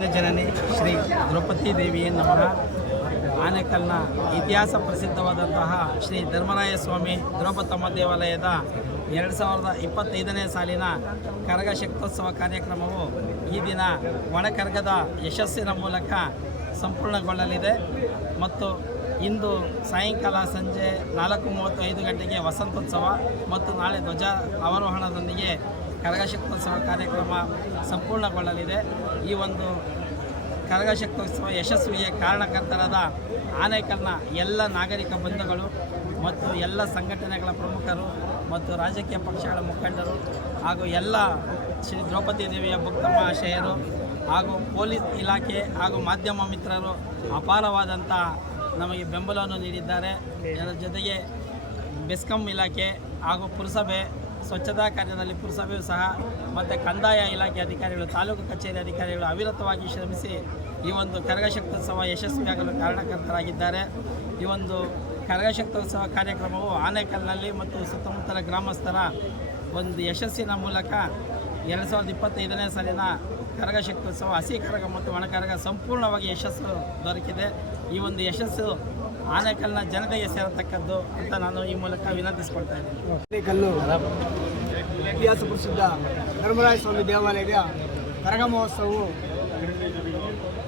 ಜನನಿ ಶ್ರೀ ದ್ರೌಪದಿ ದೇವಿಯೇ ನಮಃ. ಆನೇಕಲ್ನ ಇತಿಹಾಸ ಪ್ರಸಿದ್ಧವಾದಂತಹ ಶ್ರೀ ಧರ್ಮರಾಯ ಸ್ವಾಮಿ ದ್ರೌಪದಮ್ಮ ದೇವಾಲಯದ ಎರಡು ಸಾವಿರದ ಇಪ್ಪತ್ತೈದನೇ ಸಾಲಿನ ಕರಗ ಶಕ್ತೋತ್ಸವ ಕಾರ್ಯಕ್ರಮವು ಈ ದಿನ ಒಣಕರಗದ ಯಶಸ್ಸಿನ ಮೂಲಕ ಸಂಪೂರ್ಣಗೊಳ್ಳಲಿದೆ. ಮತ್ತು ಇಂದು ಸಾಯಂಕಾಲ ಸಂಜೆ ನಾಲ್ಕು ಮೂವತ್ತೈದು ಗಂಟೆಗೆ ವಸಂತೋತ್ಸವ ಮತ್ತು ನಾಳೆ ಧ್ವಜ ಅವರೋಹಣದೊಂದಿಗೆ ಕರಗಶಕ್ತೋತ್ಸವ ಕಾರ್ಯಕ್ರಮ ಸಂಪೂರ್ಣಗೊಳ್ಳಲಿದೆ. ಈ ಒಂದು ಕರಗಶಕ್ತೋತ್ಸವ ಯಶಸ್ವಿಗೆ ಕಾರಣಕರ್ತರಾದ ಆನೇಕಲ್ನ ಎಲ್ಲ ನಾಗರಿಕ ಬಂಧುಗಳು ಮತ್ತು ಎಲ್ಲ ಸಂಘಟನೆಗಳ ಪ್ರಮುಖರು ಮತ್ತು ರಾಜಕೀಯ ಪಕ್ಷಗಳ ಮುಖಂಡರು ಹಾಗೂ ಎಲ್ಲ ಶ್ರೀ ದ್ರೌಪದಿ ದೇವಿಯ ಭಕ್ತ ಮಹಾಶಯರು ಹಾಗೂ ಪೊಲೀಸ್ ಇಲಾಖೆ ಹಾಗೂ ಮಾಧ್ಯಮ ಮಿತ್ರರು ಅಪಾರವಾದಂಥ ನಮಗೆ ಬೆಂಬಲವನ್ನು ನೀಡಿದ್ದಾರೆ. ಇದರ ಜೊತೆಗೆ ಬೆಸ್ಕಾಂ ಇಲಾಖೆ ಹಾಗೂ ಪುರಸಭೆ ಸ್ವಚ್ಛತಾ ಕಾರ್ಯದಲ್ಲಿ ಪುರಸಭೆಯು ಸಹ ಮತ್ತು ಕಂದಾಯ ಇಲಾಖೆ ಅಧಿಕಾರಿಗಳು, ತಾಲೂಕು ಕಚೇರಿ ಅಧಿಕಾರಿಗಳು ಅವಿರತವಾಗಿ ಶ್ರಮಿಸಿ ಈ ಒಂದು ಕರಗಶಕ್ತೋತ್ಸವ ಯಶಸ್ವಿಯಾಗಲು ಕಾರಣಕರ್ತರಾಗಿದ್ದಾರೆ. ಈ ಒಂದು ಕರಗಶಕ್ತೋತ್ಸವ ಕಾರ್ಯಕ್ರಮವು ಆನೇಕಲ್ನಲ್ಲಿ ಮತ್ತು ಸುತ್ತಮುತ್ತಲ ಗ್ರಾಮಸ್ಥರ ಒಂದು ಯಶಸ್ಸಿನ ಮೂಲಕ ಎರಡು ಸಾವಿರದ ಇಪ್ಪತ್ತೈದನೇ ಸಾಲಿನ ಕರಗಶಕ್ತೋತ್ಸವ ಹಸಿ ಕರಗ ಮತ್ತು ಒಣಕರಗ ಸಂಪೂರ್ಣವಾಗಿ ಯಶಸ್ಸು ದೊರಕಿದೆ. ಈ ಒಂದು ಯಶಸ್ಸು ಆನೇಕಲ್ನ ಜನತೆಗೆ ಸೇರತಕ್ಕದ್ದು ಅಂತ ನಾನು ಈ ಮೂಲಕ ವಿನಂತಿಸ್ಕೊಳ್ತಾ ಇದ್ದೀನಿ. ಕಲ್ಲು ಇತಿಹಾಸ ಪ್ರಸಿದ್ಧ ಧರ್ಮರಾಯ ಸ್ವಾಮಿ ದೇವಾಲಯದ ಕರಗ ಮಹೋತ್ಸವವು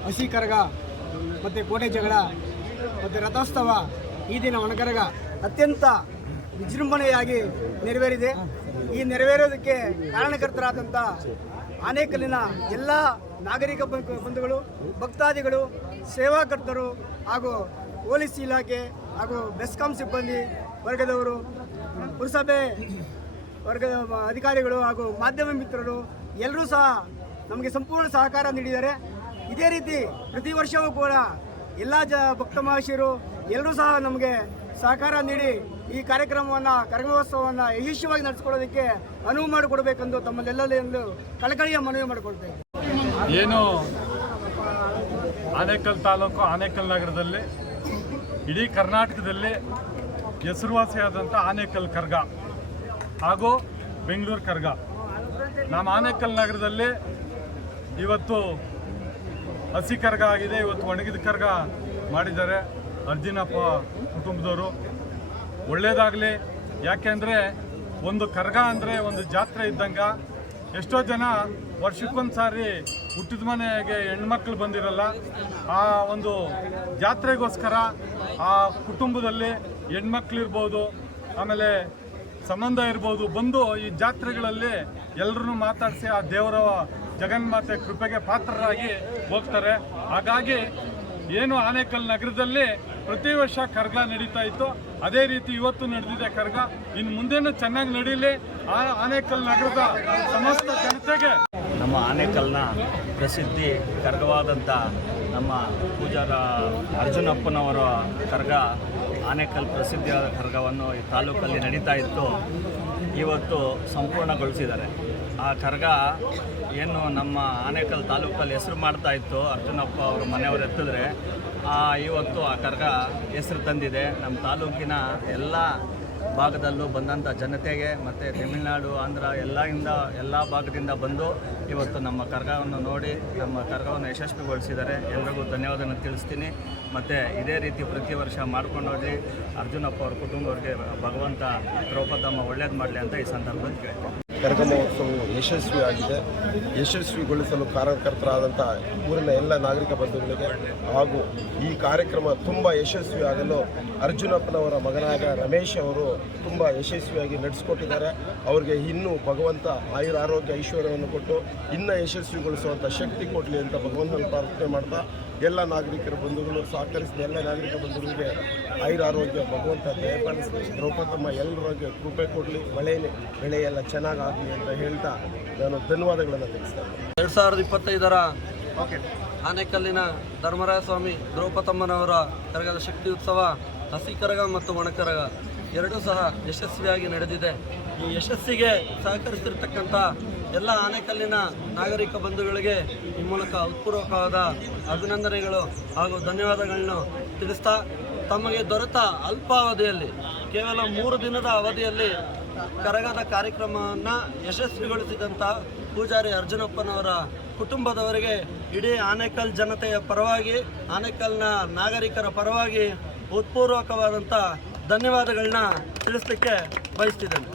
ಹಸಿ ಕರಗ ಮತ್ತು ಕೋಟೆ ಜಗಳ ಮತ್ತು ರಥೋತ್ಸವ ಈ ದಿನ ಒಣಕರಗ ಅತ್ಯಂತ ವಿಜೃಂಭಣೆಯಾಗಿ ನೆರವೇರಿದೆ. ಈ ನೆರವೇರೋದಕ್ಕೆ ಕಾರಣಕರ್ತರಾದಂಥ ಆನೇಕಲ್ಲಿನ ಎಲ್ಲ ನಾಗರಿಕ ಬಂಧು- ಬಂಧುಗಳು, ಭಕ್ತಾದಿಗಳು, ಸೇವಾಕರ್ತರು ಹಾಗೂ ಪೊಲೀಸ್ ಇಲಾಖೆ ಹಾಗೂ ಬೆಸ್ಕಾಂ ಸಿಬ್ಬಂದಿ ವರ್ಗದವರು, ಪುರಸಭೆ ವರ್ಗದ ಅಧಿಕಾರಿಗಳು ಹಾಗೂ ಮಾಧ್ಯಮ ಮಿತ್ರರು ಎಲ್ಲರೂ ಸಹ ನಮಗೆ ಸಂಪೂರ್ಣ ಸಹಕಾರ ನೀಡಿದ್ದಾರೆ ಇದೇ ರೀತಿ ಪ್ರತಿ ವರ್ಷವೂ ಕೂಡ ಎಲ್ಲ ಜ ಭಕ್ತ ಮಹರ್ಷಿಯರು ಎಲ್ಲರೂ ಸಹ ನಮಗೆ ಸಹಕಾರ ನೀಡಿ ಈ ಕಾರ್ಯಕ್ರಮವನ್ನು ಕರಗೋತ್ಸವವನ್ನು ಯಶಸ್ವಿಯಾಗಿ ನಡೆಸ್ಕೊಳ್ಳೋದಕ್ಕೆ ಅನುವು ಮಾಡಿಕೊಡಬೇಕೆಂದು ತಮ್ಮಲ್ಲೆಲ್ಲಲ್ಲಿ ಎಂದು ಕಳಕಳಿಯ ಮನವಿ ಮಾಡಿಕೊಳ್ತೇವೆ ಏನು ಆನೇಕಲ್ ತಾಲೂಕು, ಆನೇಕಲ್ ನಗರದಲ್ಲಿ ಇಡೀ ಕರ್ನಾಟಕದಲ್ಲಿ ಹೆಸರುವಾಸಿಯಾದಂಥ ಆನೇಕಲ್ ಕರ್ಗ ಹಾಗೂ ಬೆಂಗಳೂರು ಕರ್ಗ ನಮ್ಮ ಆನೇಕಲ್ ನಗರದಲ್ಲಿ ಇವತ್ತು ಹಸಿ ಕರ್ಗ ಆಗಿದೆ. ಇವತ್ತು ಒಣಗಿದ ಕರ್ಗ ಮಾಡಿದ್ದಾರೆ ಅರ್ಜುನಪ್ಪ ಕುಟುಂಬದವರು. ಒಳ್ಳೆಯದಾಗಲಿ ಯಾಕೆಂದರೆ ಒಂದು ಕರ್ಗ ಅಂದರೆ ಒಂದು ಜಾತ್ರೆ ಇದ್ದಂಗೆ ಎಷ್ಟೋ ಜನ ವರ್ಷಕ್ಕೊಂದು ಸಾರಿ ಹುಟ್ಟಿದ ಮನೆಗೆ ಹೆಣ್ಮಕ್ಳು ಬಂದಿರಲ್ಲ, ಆ ಒಂದು ಜಾತ್ರೆಗೋಸ್ಕರ ಆ ಕುಟುಂಬದಲ್ಲಿ ಹೆಣ್ಮಕ್ಳಿರ್ಬೋದು ಆಮೇಲೆ ಸಂಬಂಧ ಇರ್ಬೋದು, ಬಂದು ಈ ಜಾತ್ರೆಗಳಲ್ಲಿ ಎಲ್ಲರನ್ನೂ ಮಾತಾಡಿಸಿ ಆ ದೇವರ ಜಗನ್ಮಾತೆ ಕೃಪೆಗೆ ಪಾತ್ರರಾಗಿ ಹೋಗ್ತಾರೆ. ಹಾಗಾಗಿ ಏನು ಆನೇಕಲ್ ನಗರದಲ್ಲಿ ಪ್ರತಿ ವರ್ಷ ಕರ್ಗ ನಡೀತಾ ಇತ್ತು. ಅದೇ ರೀತಿ ಇವತ್ತು ನಡೆದಿದೆ ಕರ್ಗ. ಇನ್ನು ಮುಂದೇನು ಚೆನ್ನಾಗಿ ನಡೀಲಿ. ಆ ಆನೇಕಲ್ ನಗರದ ಸಮಸ್ತ ಜನತೆಗೆ ನಮ್ಮ ಆನೇಕಲ್ನ ಪ್ರಸಿದ್ಧಿ ಕರ್ಗವಾದಂಥ ನಮ್ಮ ಪೂಜಾರ ಅರ್ಜುನಪ್ಪನವರ ಕರ್ಗ, ಆನೇಕಲ್ ಪ್ರಸಿದ್ಧಿಯಾದ ಕರ್ಗವನ್ನು ಈ ತಾಲೂಕಲ್ಲಿ ನಡೀತಾ ಇತ್ತು. ಇವತ್ತು ಸಂಪೂರ್ಣಗೊಳಿಸಿದ್ದಾರೆ. ಆ ಕರ್ಗ ಏನು ನಮ್ಮ ಆನೇಕಲ್ ತಾಲೂಕಲ್ಲಿ ಹೆಸರು ಮಾಡ್ತಾ ಇತ್ತು ಅರ್ಜುನಪ್ಪ ಅವರು ಮನೆಯವರು ಎತ್ತಿದ್ರೆ, ಆ, ಇವತ್ತು ಆ ಕರ್ಗ ಹೆಸರು ತಂದಿದೆ. ನಮ್ಮ ತಾಲೂಕಿನ ಎಲ್ಲ ಭಾಗದಲ್ಲೂ ಬಂದಂಥ ಜನತೆಗೆ ಮತ್ತು ತಮಿಳುನಾಡು, ಆಂಧ್ರ ಎಲ್ಲರಿಂದ ಎಲ್ಲ ಭಾಗದಿಂದ ಬಂದು ಇವತ್ತು ನಮ್ಮ ಕರ್ಗವನ್ನು ನೋಡಿ, ನಮ್ಮ ಕರ್ಗವನ್ನು ಯಶಸ್ವಿಗೊಳಿಸಿದ್ದಾರೆ. ಎಲ್ರಿಗೂ ಧನ್ಯವಾದನ ತಿಳಿಸ್ತೀನಿ. ಮತ್ತು ಇದೇ ರೀತಿ ಪ್ರತಿ ವರ್ಷ ಮಾಡ್ಕೊಂಡು ಹೋಗಿ ಅರ್ಜುನಪ್ಪ ಅವ್ರ ಕುಟುಂಬವ್ರಿಗೆ ಭಗವಂತ ದ್ರೌಪದಮ್ಮ ಒಳ್ಳೇದು ಮಾಡಲಿ ಅಂತ ಈ ಸಂದರ್ಭದಲ್ಲಿ ಕೇಳ್ತೀನಿ. ಕರಗ ಮಹೋತ್ಸವವು ಯಶಸ್ವಿಯಾಗಿದೆ. ಯಶಸ್ವಿಗೊಳಿಸಲು ಕಾರ್ಯಕರ್ತರಾದಂಥ ಊರಿನ ಎಲ್ಲ ನಾಗರಿಕ ಬಂಧುಗಳಿಗೆ ಹಾಗೂ ಈ ಕಾರ್ಯಕ್ರಮ ತುಂಬ ಯಶಸ್ವಿಯಾಗಲು ಅರ್ಜುನಪ್ಪನವರ ಮಗನಾದ ರಮೇಶ್ ಅವರು ತುಂಬ ಯಶಸ್ವಿಯಾಗಿ ನಡೆಸಿಕೊಟ್ಟಿದ್ದಾರೆ. ಅವರಿಗೆ ಇನ್ನೂ ಭಗವಂತ ಆಯುರ ಆರೋಗ್ಯ ಐಶ್ವರ್ಯವನ್ನು ಕೊಟ್ಟು ಇನ್ನೂ ಯಶಸ್ವಿಗೊಳಿಸುವಂಥ ಶಕ್ತಿ ಕೊಡಲಿ ಅಂತ ಭಗವಂತನ ಪ್ರಾರ್ಥನೆ ಮಾಡ್ತಾ ಎಲ್ಲ ನಾಗರಿಕರ ಬಂಧುಗಳು, ಸಹಕರಿಸಿದ ಎಲ್ಲ ನಾಗರಿಕ ಬಂಧುಗಳಿಗೆ ಆಯುರ ಆರೋಗ್ಯ ಭಗವಂತ ದಯಪಾಲಿಸಿ ದ್ರೌಪದಮ್ಮ ಎಲ್ಲರಿಗೆ ಕೃಪೆ ಕೊಡಲಿ ಬೆಳೆಯಲ್ಲಿ ಬೆಳೆ ಎಲ್ಲ ಚೆನ್ನಾಗಾಗಲಿ ಅಂತ ಹೇಳ್ತಾ ನಾನು ಧನ್ಯವಾದಗಳನ್ನು ತಿಳಿಸ್ತೇನೆ. ಎರಡು ಸಾವಿರದ ಇಪ್ಪತ್ತೈದರ ಆನೆಕಲ್ಲಿನ ಧರ್ಮರಾಯ ಸ್ವಾಮಿ ದ್ರೌಪದಮ್ಮನವರ ಕರಗದ ಶಕ್ತಿ ಉತ್ಸವ ಹಸಿ ಕರಗ ಮತ್ತು ಒಣಕರಗ ಎರಡೂ ಸಹ ಯಶಸ್ವಿಯಾಗಿ ನಡೆದಿದೆ. ಈ ಯಶಸ್ಸಿಗೆ ಸಹಕರಿಸಿರ್ತಕ್ಕಂಥ ಎಲ್ಲ ಆನೆಕಲ್ಲಿನ ನಾಗರಿಕ ಬಂಧುಗಳಿಗೆ ಈ ಮೂಲಕ ಉತ್ಪೂರ್ವಕವಾದ ಅಭಿನಂದನೆಗಳು ಹಾಗೂ ಧನ್ಯವಾದಗಳನ್ನು ತಿಳಿಸ್ತಾ ತಮಗೆ ದೊರೆತ ಅಲ್ಪಾವಧಿಯಲ್ಲಿ ಕೇವಲ ಮೂರು ದಿನದ ಅವಧಿಯಲ್ಲಿ ಕರಗದ ಕಾರ್ಯಕ್ರಮವನ್ನು ಯಶಸ್ವಿಗೊಳಿಸಿದಂಥ ಪೂಜಾರಿ ಅರ್ಜುನಪ್ಪನವರ ಕುಟುಂಬದವರಿಗೆ ಇಡೀ ಆನೇಕಲ್ ಜನತೆಯ ಪರವಾಗಿ, ಆನೇಕಲ್ನ ನಾಗರಿಕರ ಪರವಾಗಿ ಉತ್ಪೂರ್ವಕವಾದಂಥ ಧನ್ಯವಾದಗಳನ್ನ ತಿಳಿಸ್ಲಿಕ್ಕೆ ಬಯಸ್ತಿದ್ದೇನೆ.